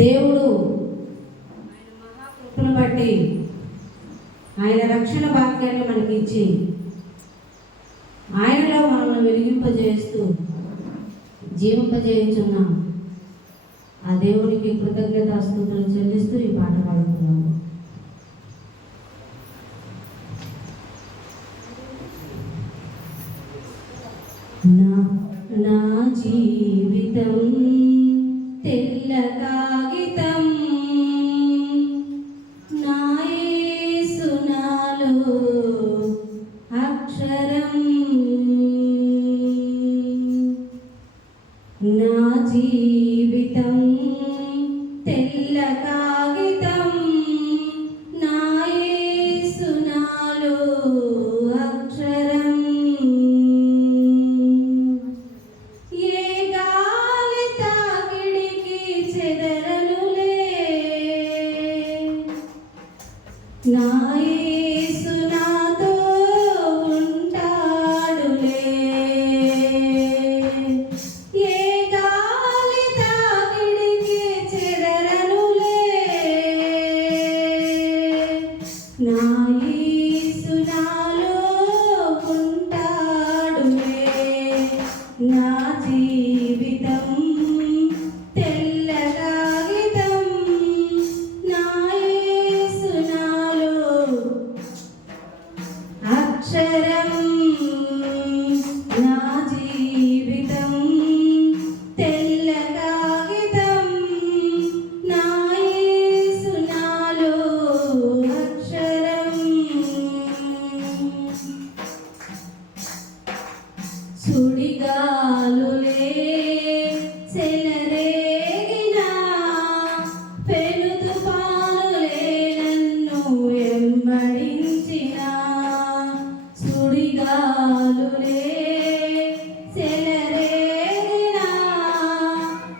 దేవుడు ఆయన మహాకృపను బట్టి ఆయన రక్షణ భాగ్యాన్ని మనకి ఇచ్చి ఆయనలో మనల్ని వెలిగింపజేస్తూ జీవింపజేయించున్నాం. ఆ దేవునికి కృతజ్ఞతాస్తుతులు చెల్లిస్తూ ఈ పాట పాడుతున్నాము. నా జీవితం తెల్ల కాగితం, నా యేసు నాలో అక్షరం. నా జీవితం తెల్ల కాగితం, నా యేసు నాలో అక్షరం. ఏ గాలి తాకిడికి చెదరనులే, నా యేసు నాతో ఉంటాడులే. ఏ గాలి తాకిడికి చెదరనులే, నా యేసు నాలో ఉంటాడులే. నా జీవితం తెల్ల కాగితం, నా యేసు నాలో అక్షరం. నా జీవితం తెల్ల కాగితం, నా యేసు నాలో అక్షరం. సుడిగాలులే చెలరేగినా, పెను తుఫానులే నన్ను వెంబడించినా. సుడిగాలులే చెలరేగినా,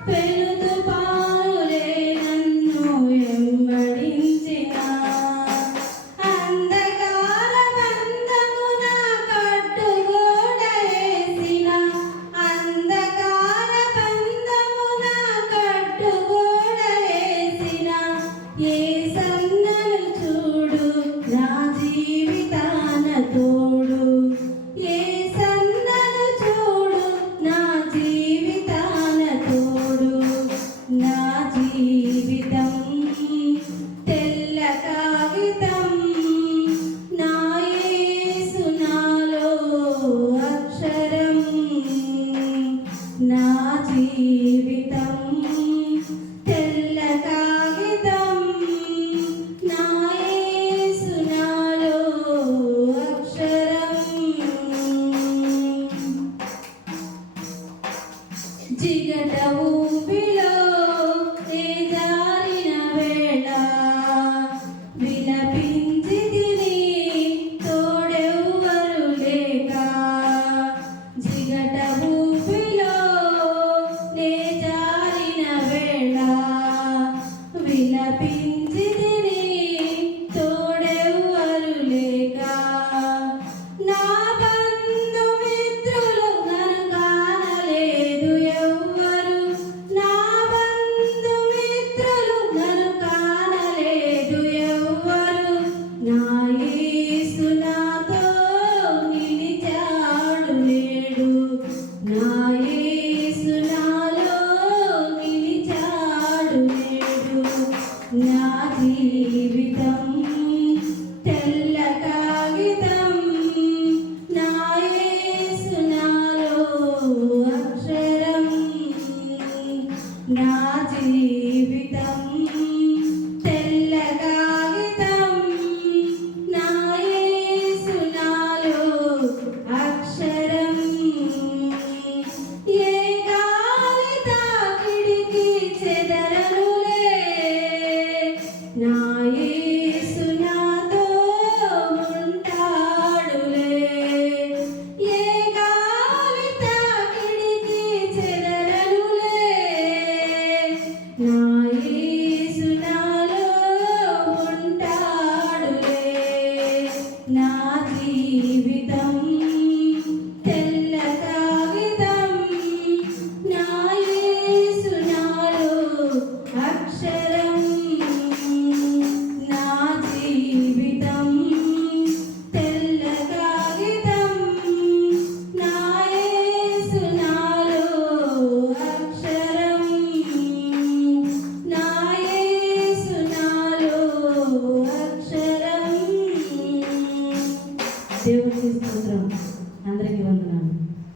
పెను తుఫానులే నన్ను వెంబడించినా. అంధకార బంధమున కట్టుగోడేసిన, అంధకార బంధమున కట్టుగోడేసిన యేసన్నను చూడు, నా జీవితాన తోడు. యేసన్నను చూడు, నా జీవితాన తోడు. నా జీవితం తెల్ల కాగితం, నా యేసు నాలో అక్షరం. నా జీవితం తెల్ల కాగితం, నా యేసు నాలో అక్షరం. జిగట ఊపిలో నే జారిన వేళ, విలపించి తిని తోడెవ్వరు లేక. జిగట ఊపిలో నే జారిన వేళ, విలపించి తిని తోడెవ్వరు లేక. నా బంధుమిత్రులు నన్ను కానలేదు ఎవ్వరు, నా బంధుమిత్రులు నన్ను కానలేదు ఎవ్వరు. నా యేసు నాతో నిలిచాడు నేడు, నా యేసు నాలో నిలిచాడు నేడు. నా జీవితం తెల్ల కాగితం, నా యేసు నాలో అక్షరం. నా జీవితం